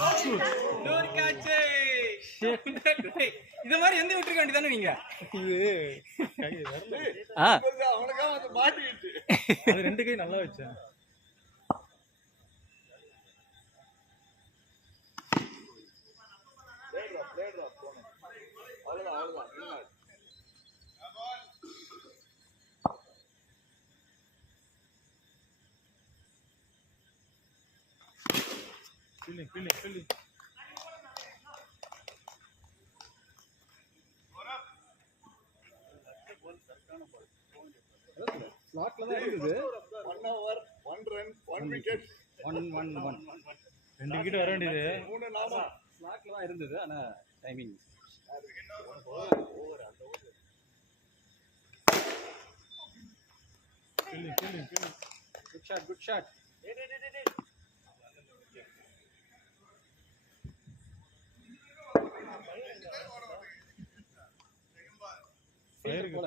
இன்னொரு கேட்ச். இத மாதிரி எந்த விட்டுருக்க வேண்டியதானே நீங்க. அவனுக்காக வந்து மாட்டிக்கிச்சு. அது ரெண்டு கை நல்லா வச்சேன். Feeling. ஸ்லாட்ல தான் இருக்குது. 1 over 1 run 1 wicket 1 ரெண்டு விக்கெட் வர வேண்டியது. 3 நாமா ஸ்லாட்ல தான் இருந்தது. ஆனா டைமிங் Feeling. Good shot. ஃபயருக்கு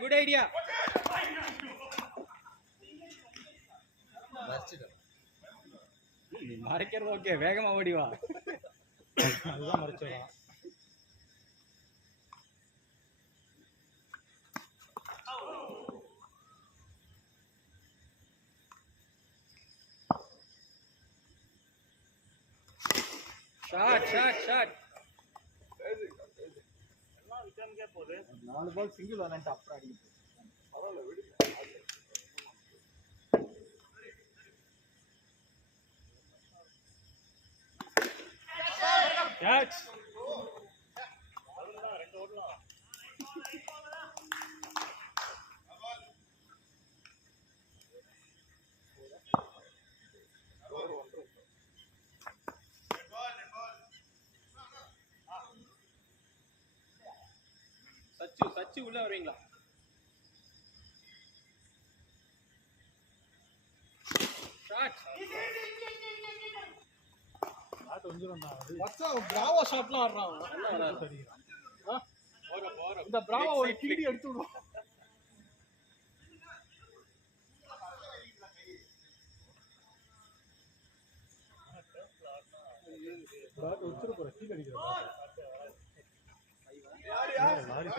குட் ஐடியா. மறைக்கிறது ஓகே, வேகமா ஓடி வா. அதுதான் மறைச்சிடலாம். ஷாட். 4 பால் சிங்கிள் விளையாண்டு அப்புறம் அடிக்க கேட்ச். சச்சு உள்ள வருவீங்களா? ஷாட் பிராவோ ஷாட்லாம் ஆடுறான். நல்லா அடிக்கிறான். இந்த பிராவோ ஒரு கிண்டி எடுத்து விடுவான். பேட் வச்சிரு போற கீழ அடிக்கிறான். லாரி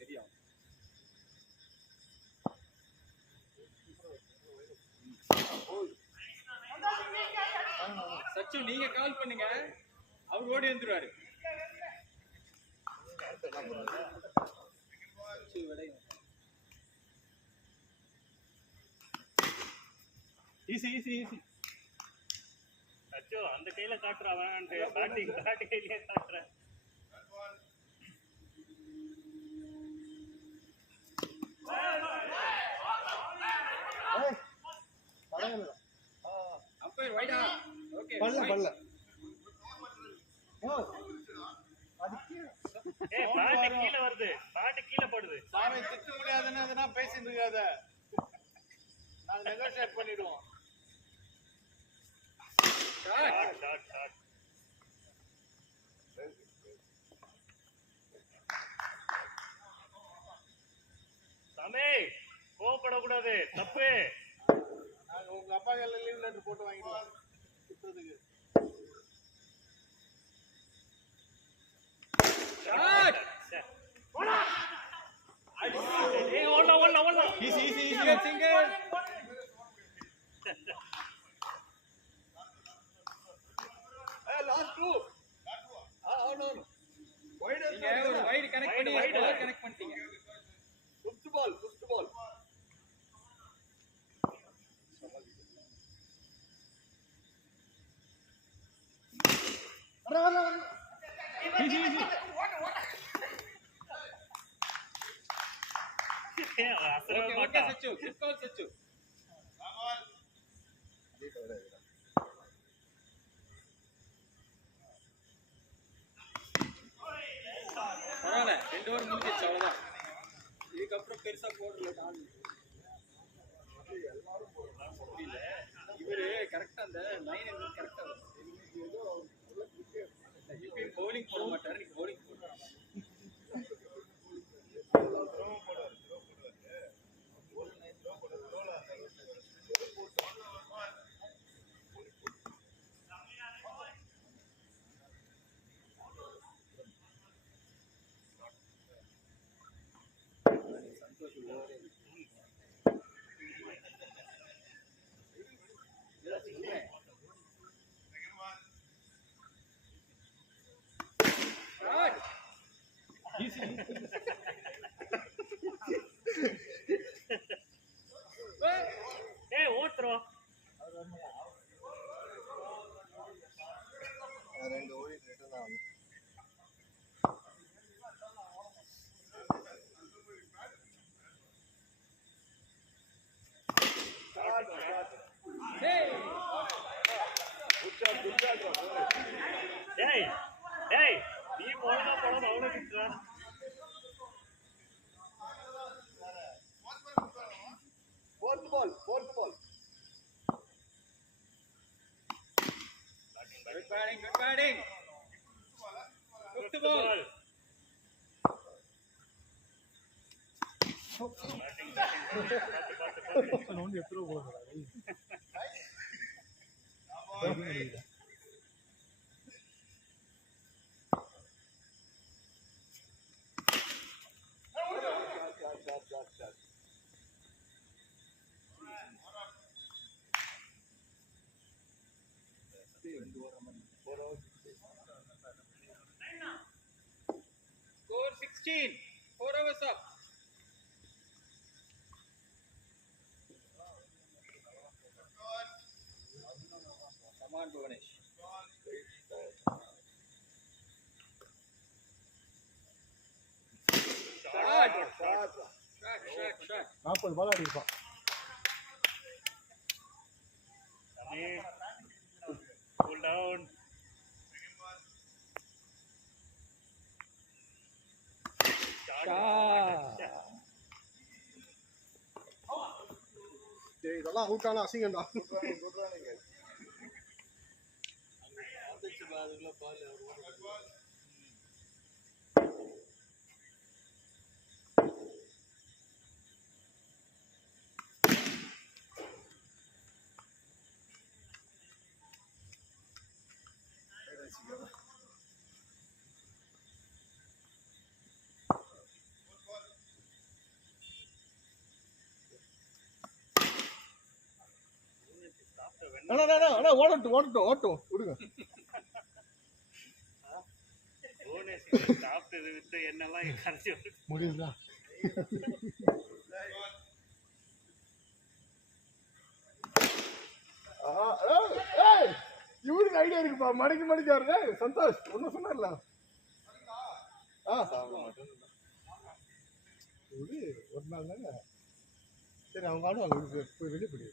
தெரியும். சச்சு நீங்க கால் பண்ணுங்க, அவர் ஓடி வந்துருவாரு. ஈஸி அச்சோ அந்த கையில காட்டுறான். பேட்டிங் கையிலே காட்டுறேன். அம்பையர் வைடா. ஓகே பல்ல பேட் கீழ வருது. பேட் கீழ படுது. சாமி திட்ட முடியாதுன்னு அதனா பேசிட்டு இருக்காத. நாங்க நெகோஷியேட் பண்ணிடுவோம். ஷாட். சாமி கோவப்படக்கூடாது, தப்பு. நாங்க உங்க அப்பா கையில லீவ் லெட்டர் போட்டு வாங்கிடுவோம் திட்டுறதுக்கு. ஷாட். ஏய் ஓடலாம். Easy single. லாஸ்ட் 2. no. நீங்க ஒரு வைட் கனெக்ட் பண்ணி கனெக்ட் பண்ணிட்டீங்க. Fifth ball. ஈஸி. ஓகே சச்சு, குட் கால் சச்சு. பெருசா போடல நான். இவரு கரெக்டா அந்த லைன் கரெக்டா இப்பயும் பவுலிங் போட மாட்டாரு, நீ பவுலிங் போடுற. ஏய் ஓட்டுறோம் டேய் டேய் நீ போடா போடா அவளை விட்டுறா Fourth ball. Good batting, good batting. Fifth ball. நோண்டி எத்தனை போடுறா Score 16. 4 hours up. Come on, Bhuvanesh. Shot. 40 பால் ஆடி இருப்பான் சாமி கூல் டவுன் இதெல்லாம் அவுட் ஆனா அசிங்கம்டா அண்ணா ஓட்டும் விடுங்க சாப்பிட்டு விட்டு என்னெல்லாம் கரைச்சி முடியுதா இவருக்கு ஐடியா இருக்குப்பா மணிக்கு வருது சந்தோஷ் ஒன்னும் சொன்னார்ல ஒரு நாள் தானே சரி அவங்க ஆடுவாங்க போய் வெளியே போய்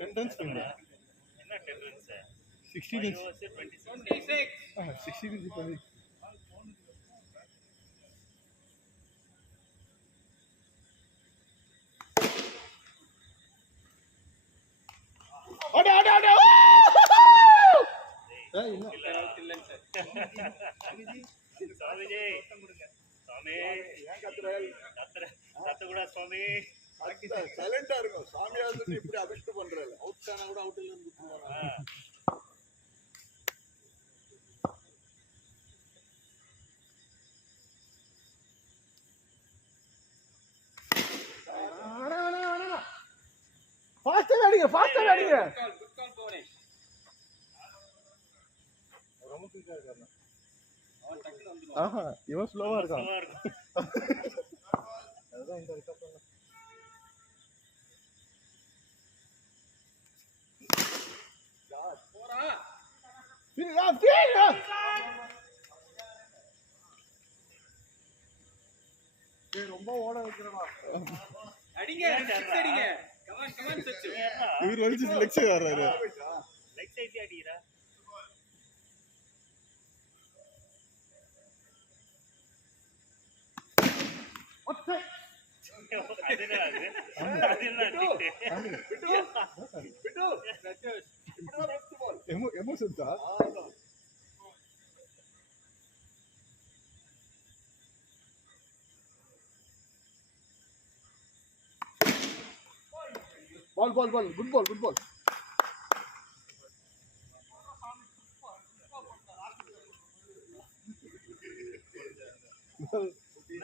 என்ன டென்ஸ் 16 inch 26. 16 inch பண்ணி சைலண்டா இருக்கும் சாமியா இருந்துட்டு இப்படி அபிஷ்டு பண்றாரு அவுட் ஆனா கூட அவுட்ல இருந்து ஃபாஸ்டா அடிங்க Good call, Bhuvanesh. ரொம்ப குயிக்கா இருக்காரு அவன் டக்குனு வந்துடுவான். ஆஹா இவன் ஸ்லோவா இருக்கான் அதுதான் இந்த விட்ட சொன்னேன் போறா. ஃபீல் அடிங்க six அடிங்க கமான் சச்சு இவர் வந்து லெக்சர் வர்றாரு லெக் சைட்ல அடிக்கிறா எமோஷன் தான் ball good ball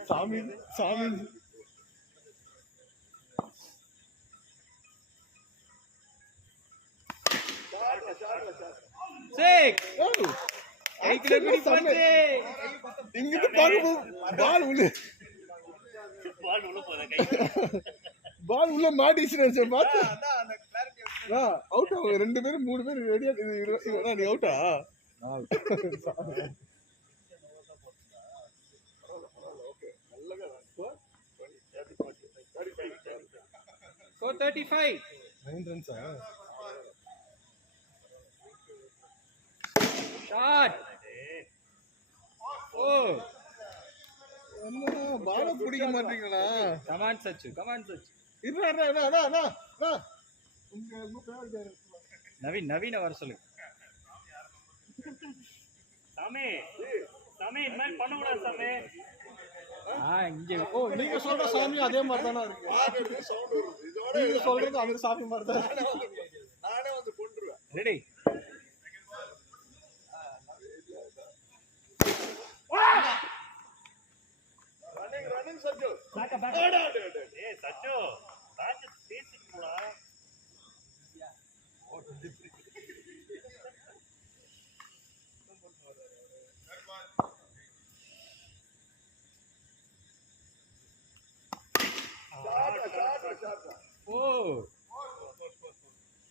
சாமி six கைக்குள்ள பிடி போச்சு இங்கிட்டு பாருங்க பால் உள்ள மாட்டிச்சு பாத்து அவுட் ஆகும் 2 பேரும் 3 பேர் ரெடியா நீ அவுட்டா Score 35 9 runs shot oh என்ன பால பிடிக்க மாட்டீங்களா கமான் சச்சு நவீன வர சொல்லு சாமி இந்த மாதிரி பண்ண கூடாது சாமி இங்க நீங்க சொல்ற சாமி அதே மாதிரி தானே இருக்கு நீங்க சொல்றது அந்த சாமி மாதிரி தான் நானே வந்து கொண்டுருவேன் ரெடி ரன்னிங் சச்சு ஏய் சச்சு Raj பேசிக்குடா oh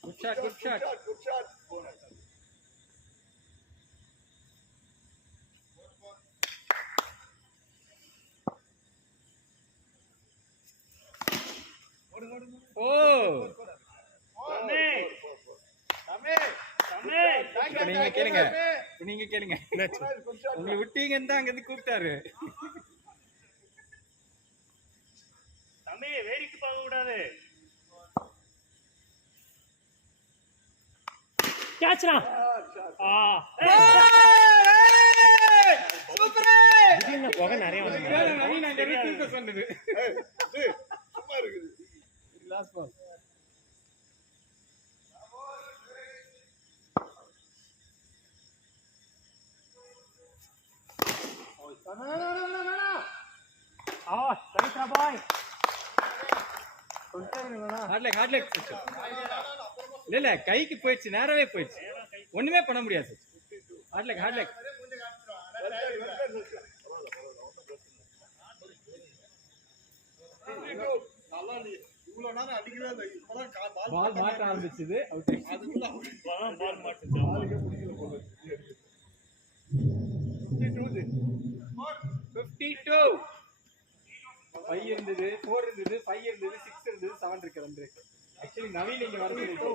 good shot oh நீங்க கேளுங்க உங்களை விட்டீங்கன்னு தான் அங்க இருந்து கூப்பிட்டாரு சாமி வேடிக்கை பார்க்க கூடாது கேட்ச்ரா சூப்பர் இதுல போக நிறைய வந்து நவீன் அங்க இருந்து சொன்னது சும்மா இருக்குது லாஸ்ட் பால் சரிதா பாய் ஹார்ட் லெக் இல்ல கைக்கு போயிடுச்சு நேராவே போயிடுச்சு ஒண்ணுமே பண்ண முடியாது ஹார்ட் லெக் இவ்வளவு நேரம் அடிக்கவே இல்லை இப்பதான் பால் மாட்ட ஆரம்பிச்சது அவுட் பால் மாட்டுச்சு 52 5 இருந்தது 4 இருந்தது 5 இருந்தது 6 இருந்தது 7 இருக்கு 2 இருக்கு ஆக்சுவலி நவீன் இங்க வர சொல்லிட்டு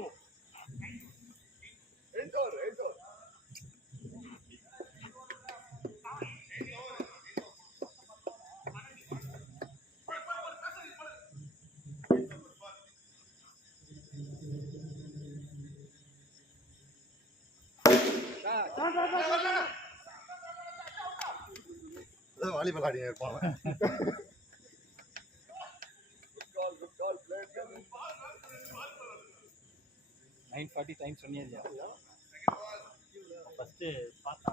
வாலிபால் ஆடியா இருப்பாங்க 9:40 டைம் சொன்னியா ஃபர்ஸ்ட் பார்த்தா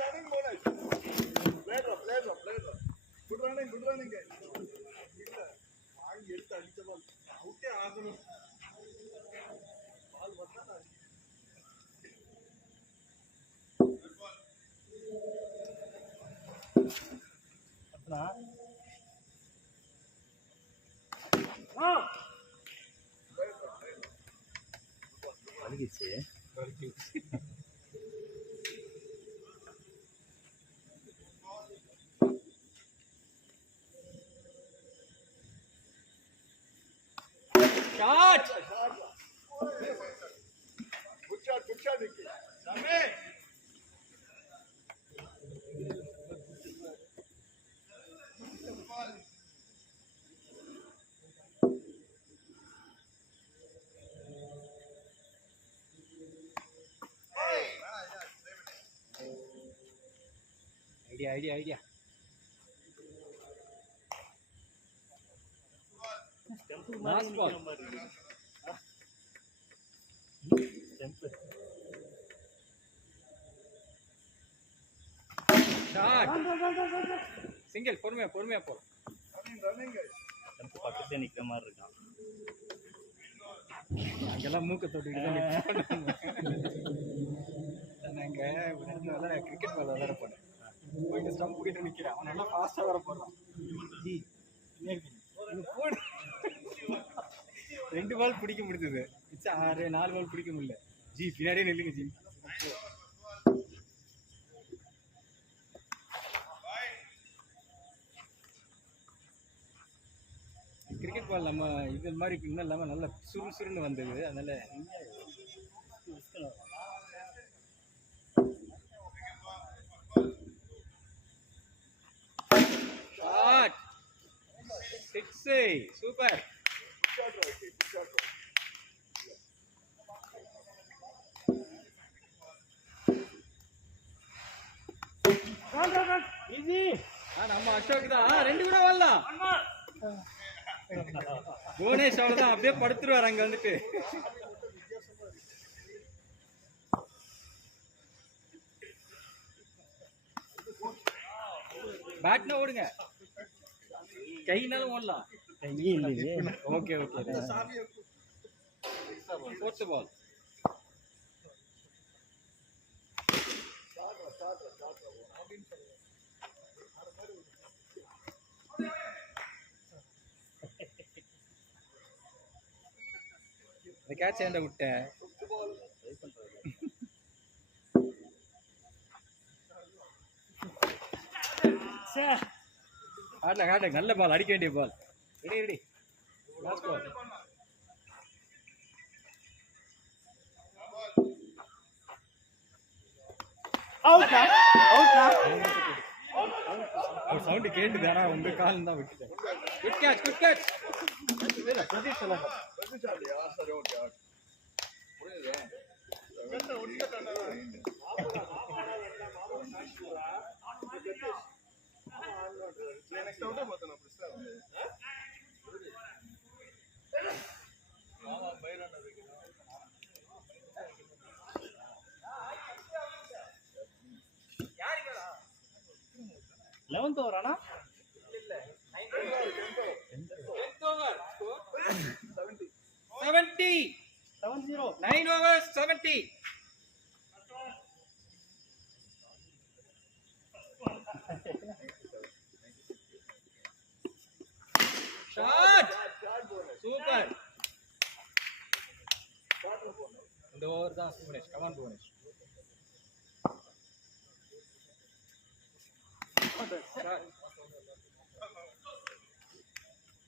running bonus play good running இல்ல வாங்கி எடுத்து அடிச்ச பால் அவுட்டே ஆகணும் பால் வந்தா நறுக்கிச்சு. Shot Good shot, Vicky. Samir. Idea Stump Last மாதிரி ball. நிக்கிற மாதிரி இருக்கு. Stump. ஷாட் சிங்கிள் பொறுமையா போ Stump பக்கத்துல நிக்கிற மாதிரி இருக்கான். அங்கெல்லாம் மூக்க தொட்டுக்கிட்டு நாங்க ஒரு இடத்துல கிரிக்கெட் பால் விளையாட போனேன் போயிட்டு ஸ்டம்ப் கிட்ட நிக்கிறேன் அவன் நல்லா ஃபாஸ்டா வர போறான் ஜி போடு 2 பால் பிடிக்க முடிஞ்சது மிச்சம் 4 பால் பிடிக்க முடியல ஜி பின்னாடியே நில்லுங்க ஜி கிரிக்கெட் பால் நம்ம இது மாதிரி இன்னும் இல்லாம நல்லா சுறுசுறுன்னு வந்தது அதனால ஷாட் 6 சூப்பர் ஈஸி நம்ம அசோக் தான் 2 கூட வரலாம் புவனேஷ் அவ்வளவுதான் அப்படியே படுத்துருவாரு அங்க வந்துட்டு பேட்னா ஓடுங்க கைனாலும் ஓடலாம் ஓகே ஃபோர்த் பால் இந்த கேட்ச் ஏன்டா விட்ட ஆடல நல்ல பால் அடிக்க வேண்டிய ball ready last ball sound கேட்டுது ஆனா உங்க கால் தான் விட்டுட்டேன் குட் கேட்ச் பொசிஷன் சரி ஓகே நெக்ஸ்ட் அவுட் பார்த்தா நான் பிரச்சனை வந்து லெவன்த் ஓவர் ஆனா இல்ல 10th over 70 7-0 9 overs 70 shot super இந்த ஓவர் தான் புவனேஷ் கமான் புவனேஷ்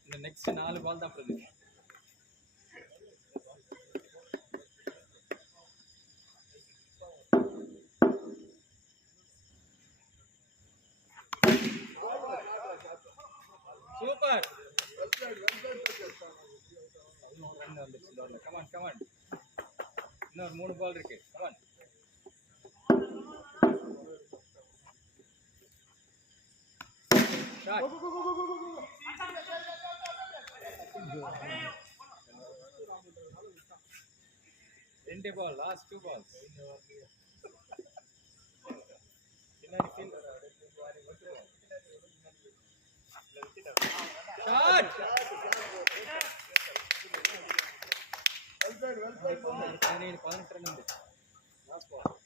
இந்த நெக்ஸ்ட் 4 பால் தான் பிரதீப் சூப்பர் கமான் இன்னொரு 3 பால் இருக்கு கமான் ஷாட் ரெண்டு பால் லாஸ்ட் 2 balls பின்னாடி ஃபீல் ஷாட் 18 ரன் வந்து லாஸ்ட் பால்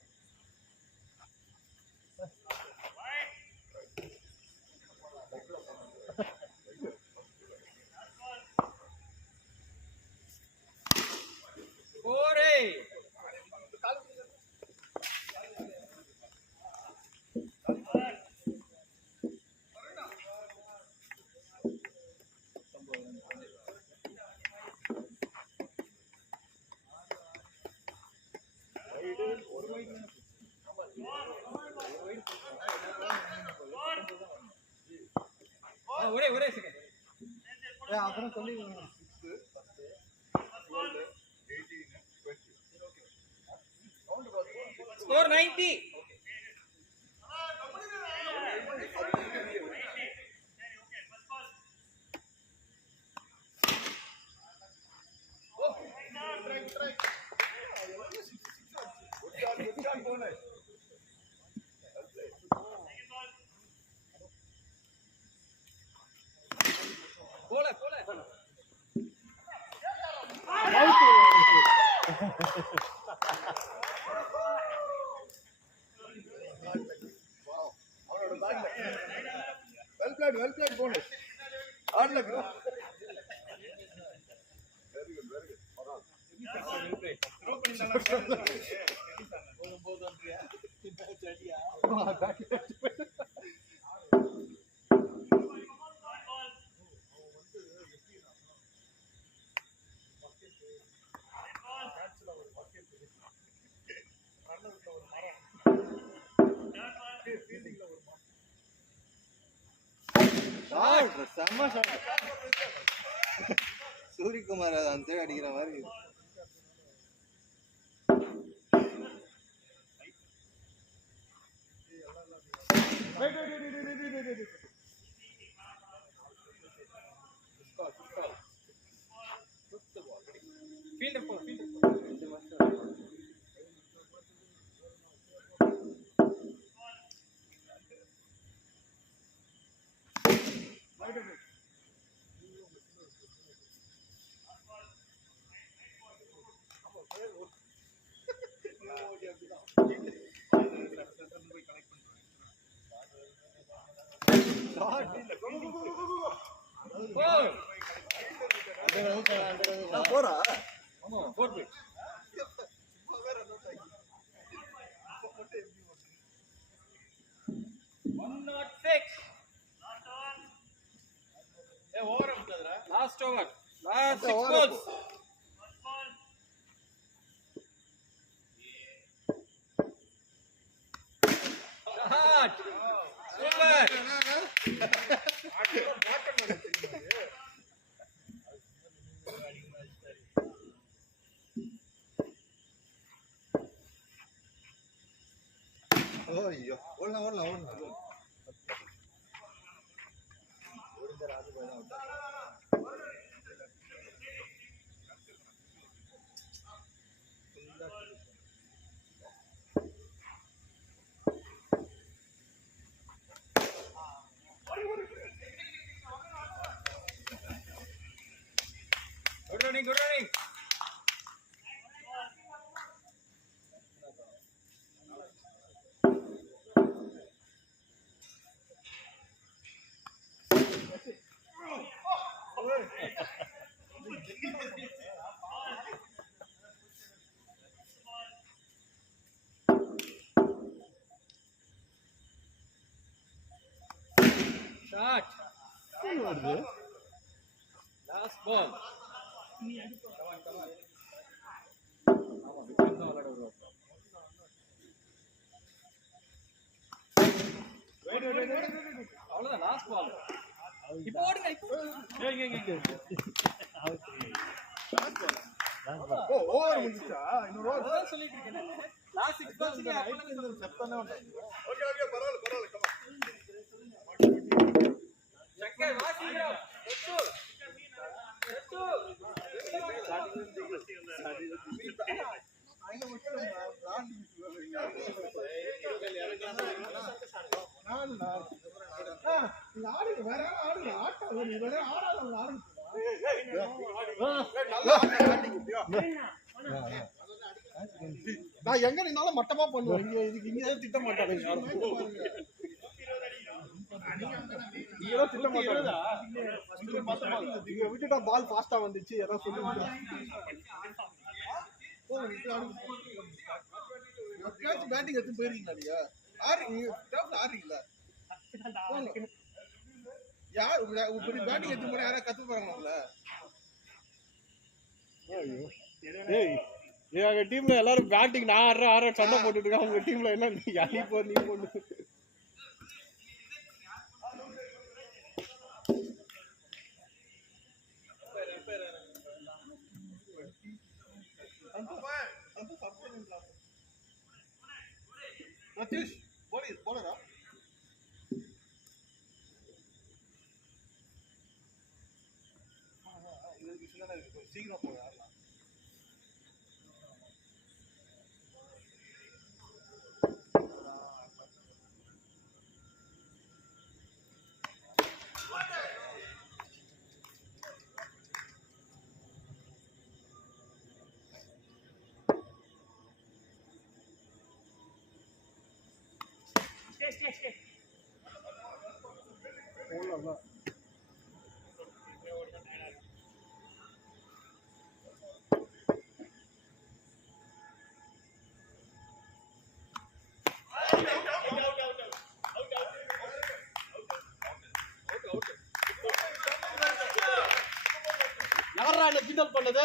அப்புறம் சொல்லி Score 90. well played bonus. Hard luck. செம்ம ஷாட். சூரியகுமார் அந்த சைடு அடிக்கிற மாதிரி. Fielder 4. போறா ஆமா 4 bit. Last over. Last 6 balls. Shot. Super. ஐயோ ஓடலாம் Good running. Shot. Last ball. அவ்வளவுதான் லாஸ்ட் பால். இப்போ ஓடுங்க இப்போ. ஓவர் முடிச்சா இன்னொரு அதான் சொல்லிட்டு இருக்கேன். லாஸ்ட் 6 பால்ஸ்க்கு அப்பதான் செட் பண்ண மாட்டேன். ஓகே பரவாயில்ல கம் சக்கர் வாசிங்கடா. எட்டு நான் எங்க நின்னாலும் மட்டமா பண்ணுவேன். இதுக்கு இங்க திட்ட மாட்டாங்க யாரும். திட்ட மாட்டாங்க. இங்க விட்டுட்டா பால் ஃபாஸ்டா வந்துச்சு ஏதாவது சொல்லுங்க. பேட்டிங் எடுத்து போயிருக்கீங்களா நீங்க? ஆடுறீங்களா? யார் இப்படி பேட்டிங் எடுத்து போற யாராவது கத்து போறாங்களா? எங்க டீம்ல எல்லாரும் பேட்டிங் நான் ஆடுறேன் சண்டை போட்டுட்டு இருக்காங்க. உங்க டீம்ல என்ன நீ போட்டு ரதீஷ் போலரா சீக்கிரம் போய் ஆடலாம். போடலாம் யாரா என்ன கிண்டல் பண்ணது?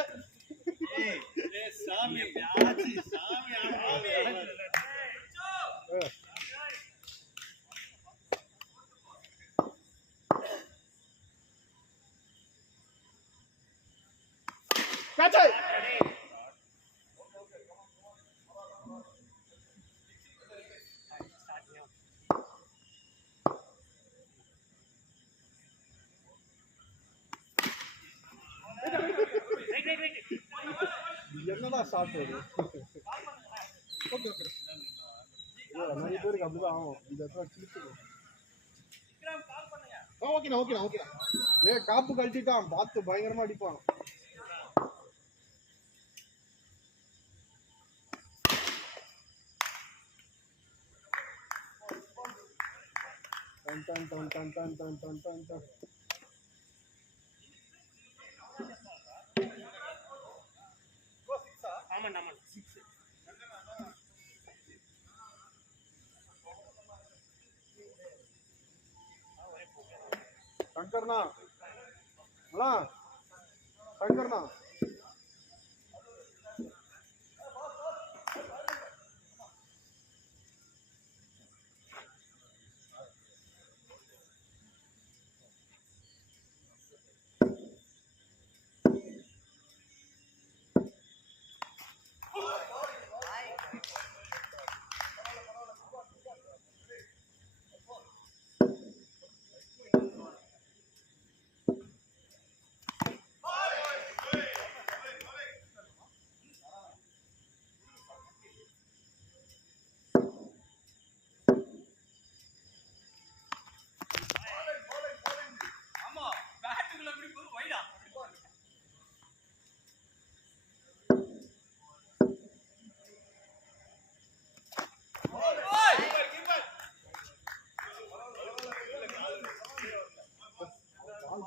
சாமி கேட்ச் என்னடா ஷாட் இது? ஓகே ஓகே நிறைய பேருக்கு அப்படிதான் ஆகும். இந்த இடத்துல கிழிச்சிடும். ஓகேண்ணா ஓகேண்ணா ஓகேண்ணா. காப்பு கழட்டிட்டான், பார்த்து பயங்கரமா அடிப்பான். டன் டன் டன் டன் டன் டன் டன் டன். சங்கர்னா அண்ணா சங்கர்னா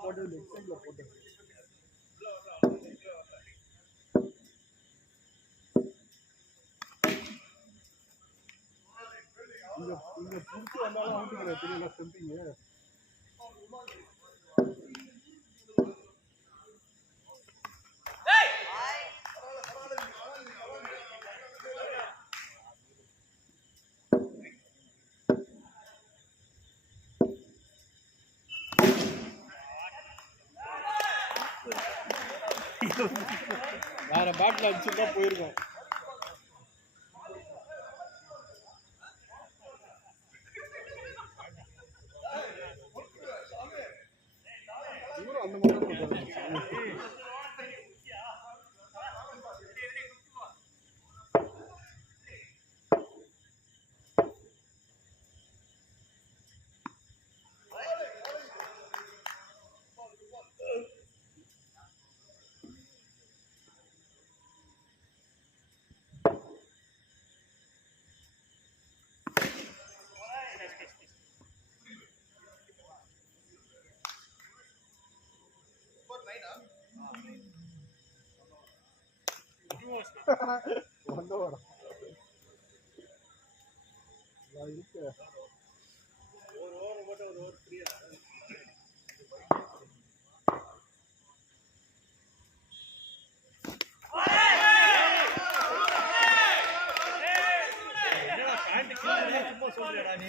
போட்டு லெஃப்ட் சைடுல போட்டு இங்க புடிச்சு வந்தாலும் அவுட்டுக்குற தெரியல ஸ்டம்பிங். வேற பேட்ல அடிச்சுட்டா போயிருக்கோம். இவரும் அந்த மாதிரி வந்து வரும் இருக்கு. ஒரு ஓவர் போட்டு ஒரு ஓவர் ஃப்ரீயா சொல்றா நீ.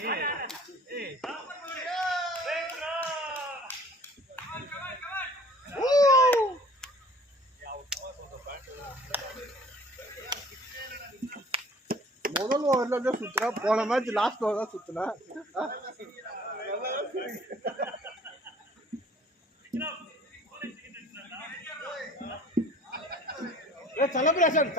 முதல் ஓவர்ல இருந்தே சுத்துறேன். போன மேட்ச் லாஸ்ட் ஓவர் தான் சுத்துனேன். செலிப்ரேஷன்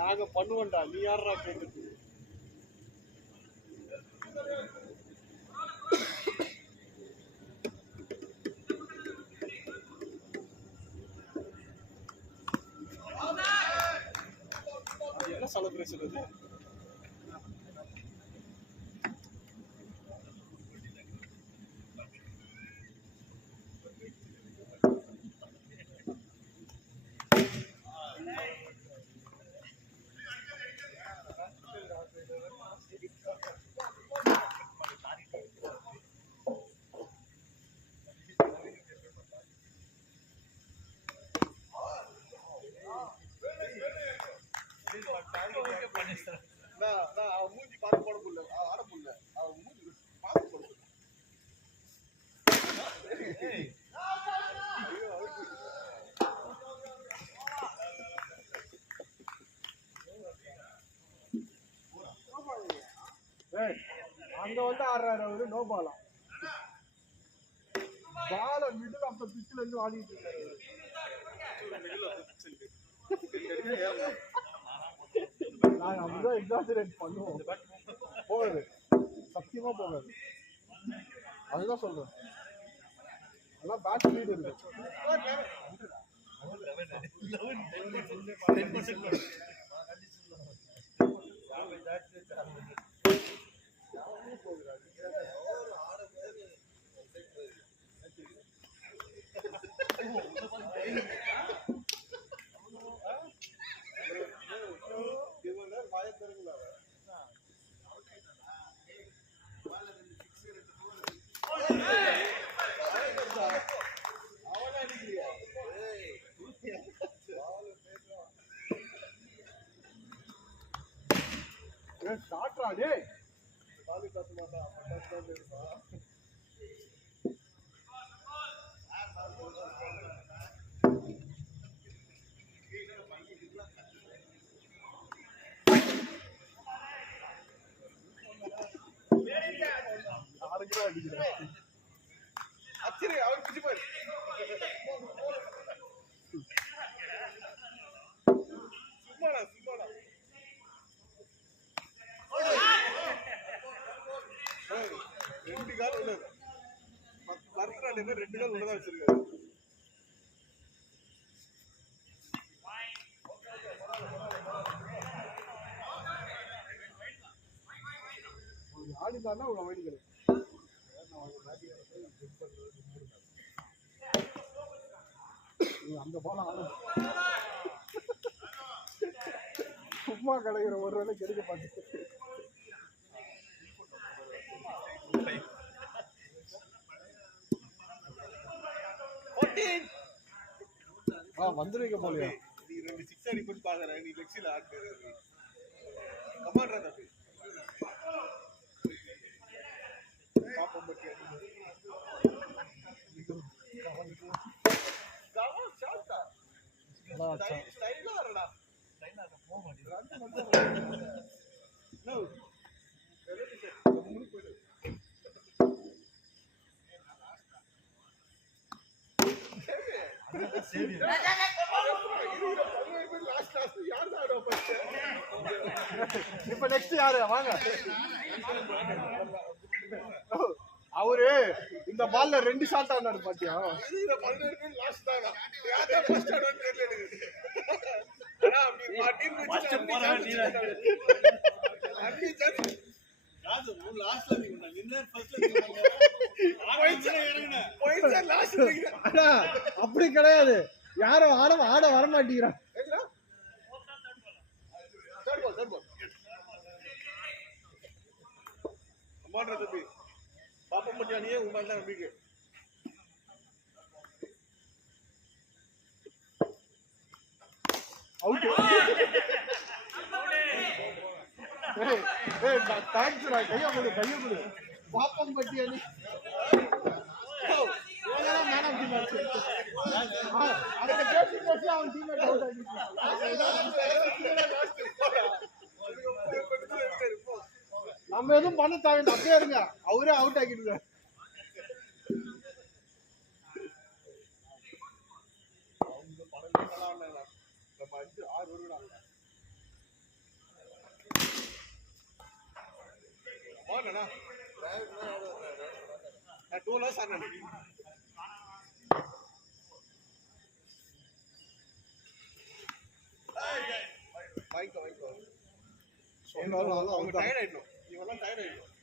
நாங்க பண்ணுவோம்டா, நீ யாரா கேட்டு. என்ன செலிப்ரேஷன் இது? மூஞ்சி பார்த்து போட முடியல, ஆட முடியல. மூஞ்சி பார்த்து போட முடியல. அங்க வந்து ஆடுறாரு அவரு. நோ பாலா பால மிடில் ஆஃப் த பிட்ச்ல இருந்து ஆடிட்டு இருக்காரு. நாங்க அப்படிதான் எக்ஸாஜரேட் பண்ணுவோம். போகாது, சத்தியமா போகாது. அதுதான் சொல்றேன். அதெல்லாம் பேட் லீட் இருக்கு. ஸ்டார்ட்ரா டேய், பாலு காசு மாட்டா பட்டாஸ் இருக்கா. ஆறுக்கு அடிக்கிறேன். அச்சரி அவர் பிடிச்சு போய் சும்மாடா ரெண்டு கால் உள்ள பர்த்ரால் 2 கால் உள்ளதான் வச்சிருக்காரு. ஆடிதானா உங்க வழி கிடையாது. அந்த போல ஆடு சும்மா கிடைக்கிற ஒரு வேலை கிடைக்க பார்த்து வந்துருவீங்க போலியா. நீ 2 6 அடிப்பட்டு பாக்குற, நீ லெக்ஸில ஆட்டு கமாண்டரா தம்பி பாப்பம் பத்தி கவன் ஷாட்டா ஸ்டைலா வரடா. ஸ்டைலா போக மாட்டேங்குது. நோ முன்னு போடு. இப்ப நெக்ஸ்ட் யாரு வாங்க. அவரு இந்த பால்ல 2 ஷாட் ஆனாரு பாத்தியா. இதுல 17 பேர் லாஸ்ட் தானா. யாரே ஃபர்ஸ்ட் ஆட் தெரியல எனக்கு. அண்ணா அப்படி டீம் வெச்சு போறானே. அடி சார் ராஜு லாஸ்ட்ல நீங்க வின்னர் ஃபர்ஸ்ட்ல இறங்குன. போயிச்சா லாஸ்ட் நீங்க. அண்ணா அப்படி கிடையாது. யாரோ ஆட வர மாட்டீங்கறான். ஏடா தேர்ட் பால் கமாண்டர் தம்பி பாப்பா மட்டியானியே உங்க மேல நம்பிக்கை. அவுட். ஏய் தேங்க்ஸ் ரா. கைய கொடு பாப்பா மட்டியானி. ஓ ஏனா மேன் ஆஃப் தி மேட்ச். அந்த கேப்டன் பேசி அவன் டீம்மேட் அவுட் ஆகிட்டான். நம்ம எதுவும் பண்ண தேவையில்லை, அப்படியே இருங்க, அவரே அவுட் ஆகிடுவார். நம்ம 5-6 வருவாங்க. வாங்கண்ணா, நான் 2 hours ஆனேன். வாங்கிக்கோ வாங்கிக்கோ. அவங்க டயர்ட் ஆயிடணும், இவெல்லாம் டயர்ட் ஆயிடணும்.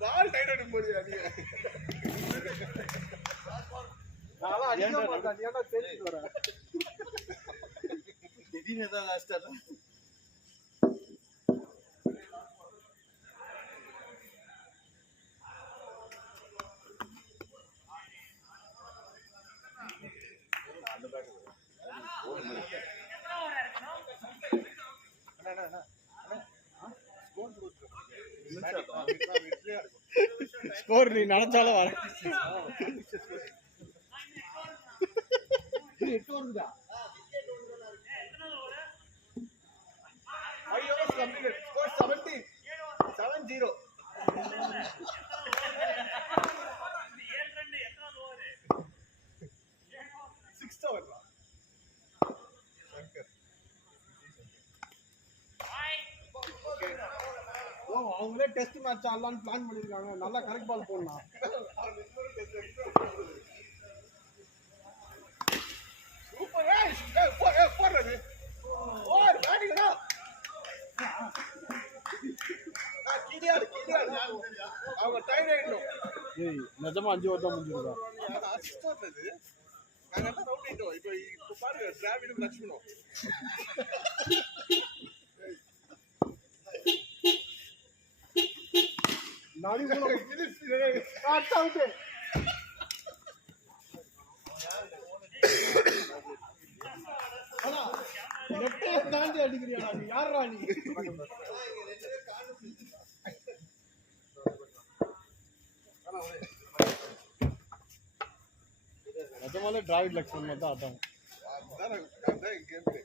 பால் டயர்ட் ஆயிடும் போது நான்லாம் அடிக்க மாட்டேன், ஏன்னா பேசிட்டு வரேன். திடீர்னு தான் லாஸ்டா ஸ்கோர் நீ நினைச்சாலும் வர 8 வருதுடா. 5 overs completed. Score 70. 7-0. 6th over. அவங்களே டெஸ்ட் மேட்ச் ஆடலாம்னு பிளான் பண்ணிருக்காங்க. நல்லா கரெக்ட் பால் போடலாம். சூப்பர் போடுறது ஓர் பேட்டிங்டா. கிளியாடு அவங்க டைம் ஆயிடும். ஏய் நிஜமா 5 ஓவர் தான் முடிஞ்சிருக்கா. அசிஸ்ட் வருது. நாங்க எல்லாம் ரவுண்ட் ஆயிட்டோம். இப்போ பாருங்க டிராவிடும் லட்சுமணும். நாடி போல காட் அவுட். அண்ணா நெட்டே தாண்டி அடிக்கறியா நீ? யாரா நீ? நிஜமாலே டிராவிட் லக்ஷ்மன் மட்டும் ஆட்டம். அதான் கேம் பிளே.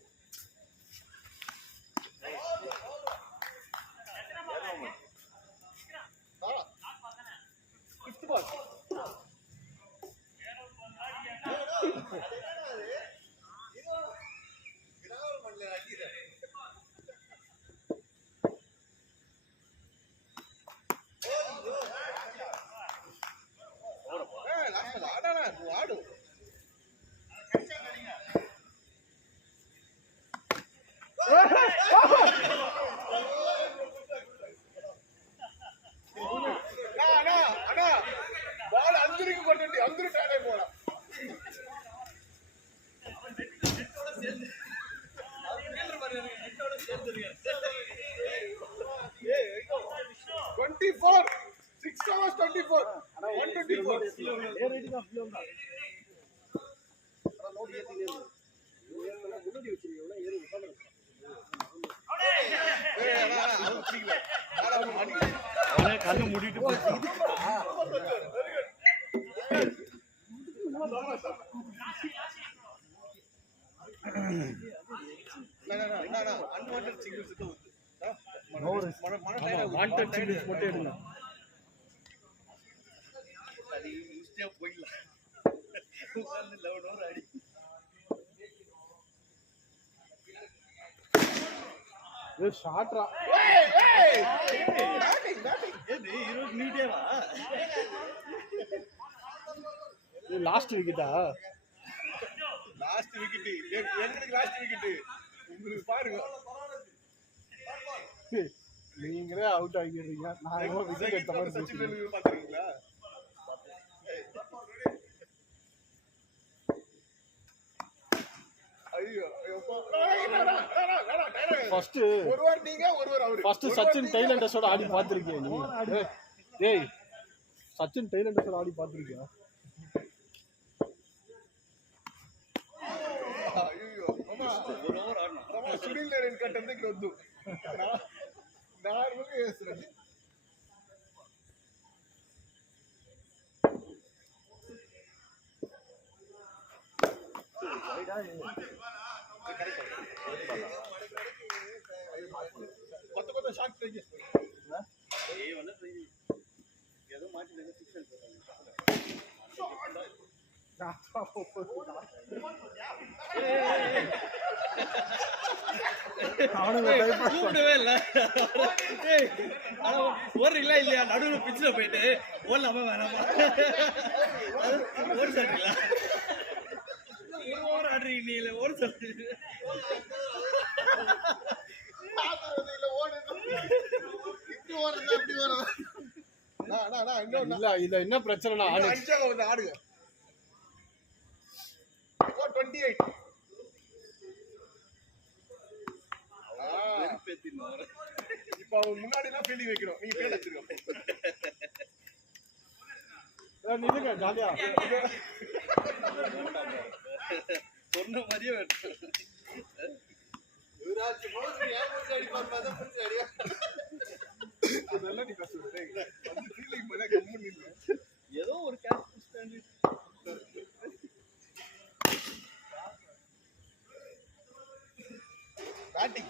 கண்ணு மூடிட்டு ஷாட்ரா லாஸ்ட் விக்கெட்டா? லாஸ்ட் விக்கெட் எங்களுக்கு லாஸ்ட் விக்கெட் உங்களுக்கு பாருங்க. நீங்களே அவுட் ஆகிடுறீங்க. நான் ஏதோ விக்கெட் எடுத்த மாதிரி பேசுறேன். பாத்துறீங்களா? ஐயோ ஃபர்ஸ்ட் ஒருவர் நீங்க ஒருவர் அவரு. ஃபர்ஸ்ட் சச்சின் டைலண்டஸோட ஆடி பாத்திருக்கீங்க நீ? டேய் சச்சின் டைலண்டஸோட ஆடி பாத்திருக்கியா? ஐயோ மாமா ஒரு ஓவர் ஆடணும். மாமா சுனில் நேரன் கட்டந்து இங்க வந்து நார்மலா பேசுறேன். கொத்த ஷாட் ட்ரை கூப்பிடவே இல்ல ஓடுறீங்களா இல்லையா நடுவில் பிச்சுல போயிட்டு ஓடலாமா வேணாமா ஓடி சொல்றீங்களா ஓட ஆடுறீங்க நீ இல்ல ஓடி சொல்றீங்க இல்ல இது என்ன பிரச்சனைனா ஆடுங்க 28 இப்ப அவன் முன்னாடி எல்லாம் ஃபீல்டிங் வைக்கணும் நீங்க ஃபீல்ட் வச்சிருக்கோம் நில்லுங்க ஜாலியா சொன்ன மாதிரியே அதெல்லாம் நீ கஷ்டம் ஃபீல்டிங் பண்ண கம்மி நில்லு ஏதோ ஒரு கேட்ச் பேட்டிங்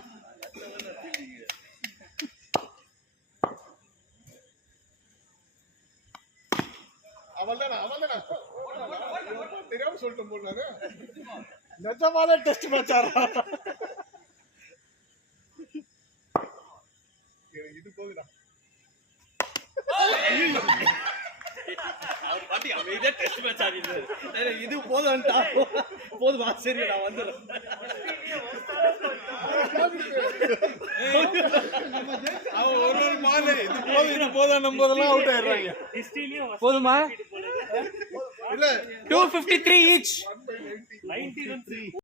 அவன்தானா தெரியாம சொல்லிட்டேன் போனாரு நிஜமாவே டெஸ்ட் மேட்சாரா இது போகுதா பாட்டி அமைதியா டெஸ்ட் மேட்ச் ஆடிட்டு இது போதும்டா போதுமா சரி நான் வந்துடுறேன் அவன் ஒரு மாலு இது போதும் நம்பதெல்லாம் அவுட் ஆயிடுறாங்க போதுமா இல்ல 253 each 90 runs